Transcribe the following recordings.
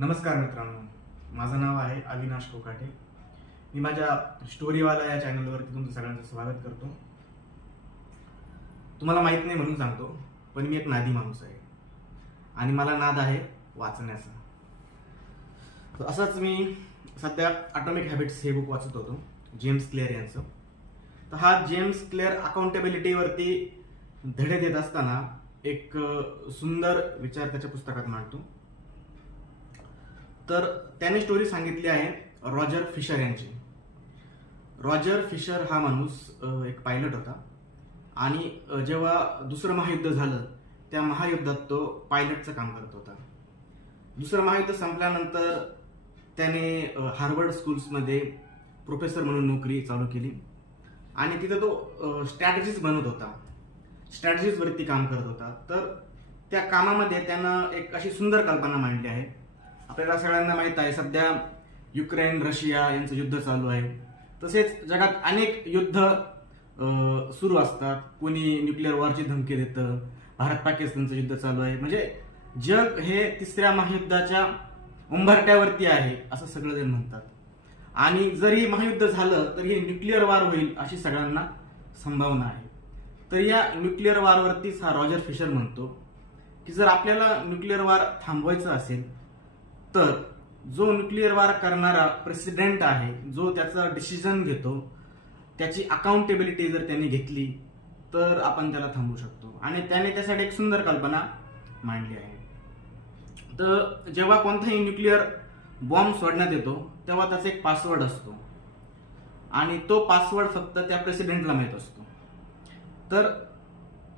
नमस्कार मित्रांनो, माझं नाव आहे अविनाश कोकाटे. मी माझ्या स्टोरीवाला या चॅनलवरती तुमचं सगळ्यांचं स्वागत करतो. तुम्हाला माहित नाही म्हणून सांगतो, पण मी एक नादी माणूस आहे आणि मला नाद आहे वाचण्याचा. तर असंच मी सध्या ॲटॉमिक हॅबिट्स हे बुक वाचत होतो, जेम्स क्लिअर यांचं. तर हा जेम्स क्लिअर अकाउंटेबिलिटीवरती धडे देत असताना एक सुंदर विचार त्याच्या पुस्तकात मांडतो. तर त्याने स्टोरी सांगितली आहे रॉजर फिशर यांची. रॉजर फिशर हा माणूस एक पायलट होता आणि जेव्हा दुसरं महायुद्ध झालं त्या महायुद्धात तो पायलटचं काम करत होता. दुसरं महायुद्ध संपल्यानंतर त्याने हार्वर्ड स्कूल्समध्ये प्रोफेसर म्हणून नोकरी चालू केली आणि तिथं तो स्ट्रॅटेजीज बनवत होता, स्ट्रॅटेजीजवरती काम करत होता. तर त्या कामामध्ये त्यानं एक अशी सुंदर कल्पना मांडली आहे. आपल्याला सगळ्यांना माहीत आहे सध्या युक्रेन रशिया यांचं युद्ध चालू आहे. तसेच जगात अनेक युद्ध सुरू असतात. कोणी न्यूक्लिअर वॉरची धमकी देतं, भारत पाकिस्तानचं युद्ध चालू आहे. म्हणजे जग हे तिसऱ्या महायुद्धाच्या उंबरट्यावरती आहे असं सगळेजण म्हणतात. आणि जरी महायुद्ध झालं तर हे न्यूक्लिअर वॉर होईल अशी सगळ्यांना संभावना आहे. तर या न्यूक्लिअर वॉरवरतीच हा रॉजर फिशर म्हणतो की जर आपल्याला न्यूक्लिअर वॉर थांबवायचं असेल तर जो न्यूक्लिअर वॉर करणारा प्रेसिडेंट आहे, जो त्याचा डिसिजन घेतो, त्याची अकाउंटेबिलिटी जर त्यांनी घेतली तर आपण त्याला थांबवू शकतो. आणि त्याने त्यासाठी एक सुंदर कल्पना मांडली आहे. तर जेव्हा कोणताही न्यूक्लिअर बॉम्ब सोडण्यात येतो तेव्हा त्याचा एक पासवर्ड असतो आणि तो पासवर्ड फक्त त्या प्रेसिडेंटला माहीत असतो. तर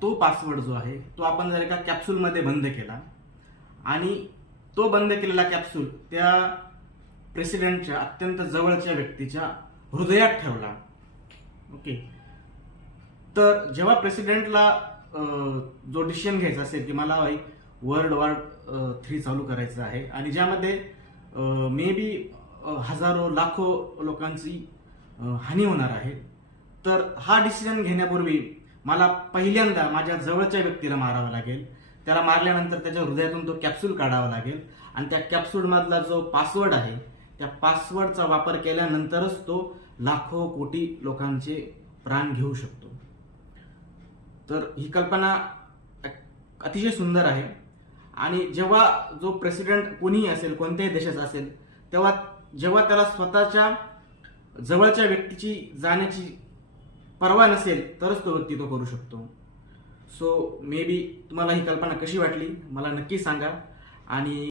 तो पासवर्ड जो आहे तो आपण जर एका कॅप्सूलमध्ये बंद केला आणि तो बंद केलेला कॅप्सूल त्या प्रेसिडेंटच्या अत्यंत जवळच्या व्यक्तीच्या हृदयात ठेवला, ओके, तर जेव्हा प्रेसिडेंटला जो डिसिजन घ्यायचा असेल की मला वर्ल्ड वॉर 3 चालू करायचं आहे आणि ज्यामध्ये मे बी हजारो लाखो लोकांची हानी होणार आहे, तर हा डिसिजन घेण्यापूर्वी मला पहिल्यांदा माझ्या जवळच्या व्यक्तीला मारावं लागेल. त्याला मारल्यानंतर त्याच्या हृदयातून तो कॅप्सूल काढावा लागेल आणि त्या कॅप्सूलमधला जो पासवर्ड आहे त्या पासवर्डचा वापर केल्यानंतरच तो लाखो कोटी लोकांचे प्राण घेऊ शकतो. तर ही कल्पना अतिशय सुंदर आहे. आणि जेव्हा जो प्रेसिडेंट कोणीही असेल, कोणत्याही देशाचा असेल, तेव्हा जेव्हा त्याला स्वतःच्या जवळच्या व्यक्तीची जाण्याची पर्वा नसेल तरच तो व्यक्ती तो करू शकतो. सो मे बी तुम्हाला ही कल्पना कशी वाटली मला नक्की सांगा. आणि